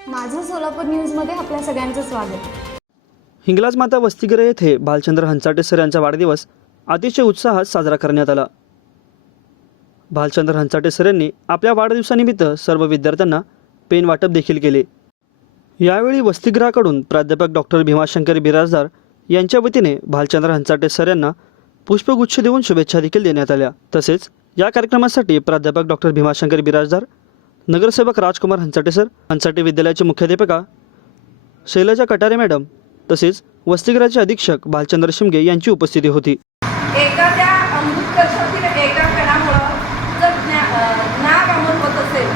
सोलापूर न्यूजमध्ये आपल्या सगळ्यांचं स्वागत. हिंगलाज माता वसतिगृह येथे भालचंद्र हंचाटे सर यांचा वाढदिवस अतिशय उत्साहात साजरा करण्यात आला. भालचंद्र हंचाटे सर यांनी आपल्या वाढदिवसानिमित्त सर्व विद्यार्थ्यांना पेन वाटप देखील केले. यावेळी वसतिगृहाकडून प्राध्यापक डॉक्टर भीमाशंकर बिराजदार यांच्या वतीने भालचंद्र हंचाटे सर यांना पुष्पगुच्छ देऊन शुभेच्छा देखील देण्यात आल्या. तसेच या कार्यक्रमासाठी प्राध्यापक डॉक्टर भीमाशंकर बिराजदार नगरसेवक राजकुमार हंचाटे सर हंचाटे विद्यालयाचे मुख्याध्यापिका शैलजा कटारे मॅडम तसेच वसतिगृहाचे अधीक्षक भालचंद्र शिमगे यांची उपस्थिती होती. एखाद्या अमृतकर्षातील एका कणामुळं जर नाग अमर होत असेल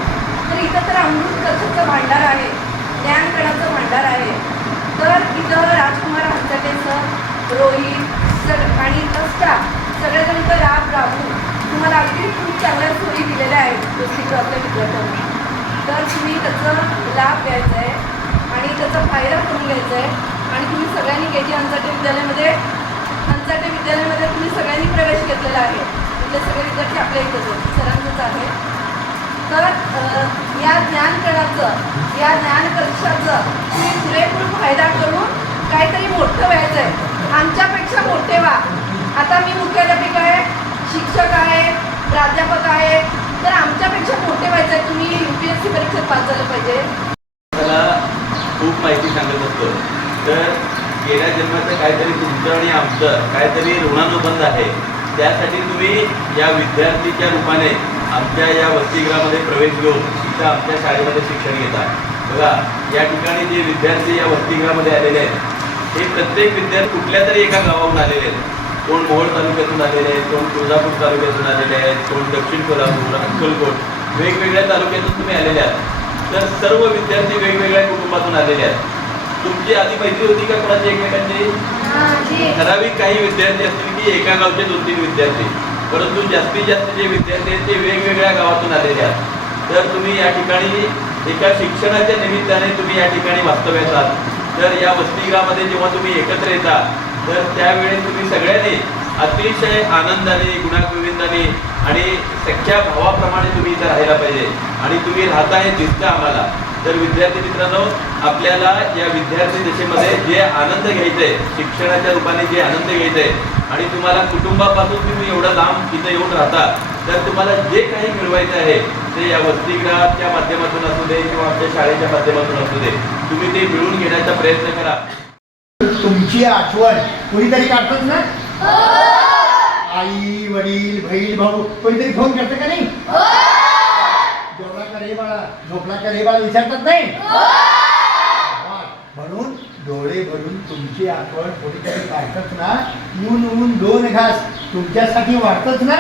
तर इथं तर भांडार आहे भांडार आहे. तर इथं राजकुमार हंचाटे सर रोहित सर आणि सगळेजण इथं राब राबून तुम्हाला अगदी खूप चांगल्या सोयी दिलेल्या आहेत विद्यार्थ्यांना. तर तुम्ही त्याचा लाभ घ्यायचा आहे आणि त्याचा फायदा करून घ्यायचा आहे आणि तुम्ही सगळ्यांनी के जी अंचाटे विद्यालयामध्ये अंचाटे विद्यालयामध्ये तुम्ही सगळ्यांनी प्रवेश घेतलेला आहे. म्हणजे सगळे विद्यार्थी आपल्या इथंच सरांचंच आहे. तर या ज्ञानकणाचं या ज्ञानकक्षाचं तुम्ही पुरेपूर फायदा करून काहीतरी मोठं व्हायचं आहे आमच्यापेक्षा मोठे व्हा. आता मी मुख्याध्यापिका आहे शिक्षक आहे प्राध्यापक आहे. तर आमच्यापेक्षा मोठे आहे तुम्ही यू परीक्षेत पास झालं पाहिजे. मला खूप माहिती सांगत असतो तर गेल्या जन्माचं काहीतरी तुमचं आणि आमचं काहीतरी ऋणानुबंध आहे. त्यासाठी तुम्ही या विद्यार्थीच्या रूपाने आमच्या या वसतिगृहामध्ये प्रवेश घेऊन इथं आमच्या शाळेमध्ये शिक्षण घेता. बघा या ठिकाणी जे विद्यार्थी या वसतिगृहामध्ये आलेले आहेत हे प्रत्येक विद्यार्थी कुठल्या तरी एका गावाहून आलेले आहेत. कोण मोहोळ तालुक्यातून आलेले आहेत कोण तुळजापूर तालुक्यातून आलेले आहेत कोण दक्षिण कोल्हापूर अक्कलकोट वेगवेगळ्या तालुक्यातून तुम्ही आलेले आहात. तर सर्व विद्यार्थी वेगवेगळ्या कुटुंबातून आलेले आहेत. तुमची आधी माहिती होती का कोणाची एकमेकांची? ठराविक काही विद्यार्थी असतील की एका गावचे दोन तीन विद्यार्थी. परंतु जास्तीत जास्त जे विद्यार्थी आहेत ते वेगवेगळ्या गावातून आलेले आहेत. तर तुम्ही या ठिकाणी एका शिक्षणाच्या निमित्ताने तुम्ही या ठिकाणी वास्तव्यात आहात. तर या वसतिगृहामध्ये जेव्हा तुम्ही एकत्र येता तर त्यावेळी तुम्ही सगळ्यांनी अतिशय आनंदाने गुणागोविंदाने आणि सख्या भावाप्रमाणे तुम्ही इथं राहायला पाहिजे. आणि तुम्ही राहता हे दिसतं आम्हाला. तर विद्यार्थी मित्रांनो आपल्याला या विद्यार्थी दशेमध्ये जे आनंद घ्यायचा आहे शिक्षणाच्या रूपाने जे आनंद घ्यायचा आहे आणि तुम्हाला कुटुंबापासून तुम्ही एवढं लांब इथं येऊन राहता तर तुम्हाला जे काही मिळवायचं आहे ते या वसतिगृहाच्या माध्यमातून असू दे किंवा आमच्या शाळेच्या माध्यमातून असू दे तुम्ही ते मिळवून घेण्याचा प्रयत्न करा. तुमची आठवण कोणीतरी काढतात ना? आई वडील बहीण भाऊ कोणीतरी फोन करतं का नाही? जेवला का रे बाळा झोपला का रे बाळा विचारतात नाही म्हणून डोळे भरून तुमची आठवण कोणीतरी काढतात ना ऊन ऊन दोन घास तुमच्यासाठी वाटतच ना?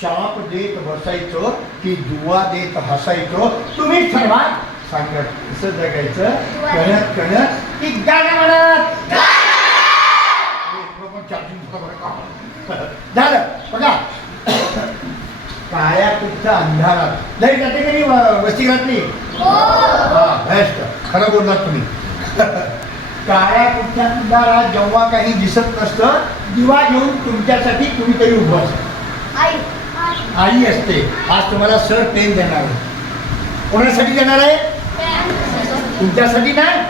शाप देत बसायचो की दुवा देत हसायचो तुम्ही ठरवा. सांगत कसं जगायचं कळत कळत की गाणं म्हणत. झालं. बघा. काळ्या कुठच्या अंधारात. नाही जाते का नाही व- वसतिगृहातली हा. बेस्ट. खरं बोललात तुम्ही. काळ्या कुठच्या अंधारात जेव्हा काही दिसत नसतं दिवा घेऊन तुमच्यासाठी कुणीतरी उभं असतं. आई. असते. आज तुम्हाला सर पेन देणार आहे. कोणासाठी देणार आहे? तुमच्यासाठी नाही एक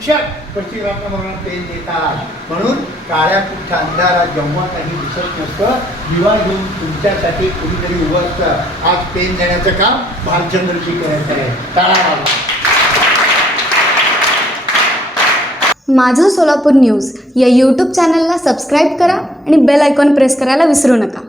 शिक्षक प्रतिरात्मा म्हणून पेन देतात. म्हणून काळ्या कुठच्या अंधारात जेव्हा काही दिसत नसतं दिवा घेऊन तुमच्यासाठी कुणीतरी उभं असतं. आज पेन देण्याचं काम भालचंद्रजी करायचं आहे. टाळा माझं सोलापूर न्यूज या यूट्यूब चॅनलला सबस्क्राईब करा आणि बेल आयकॉन प्रेस करायला विसरू नका.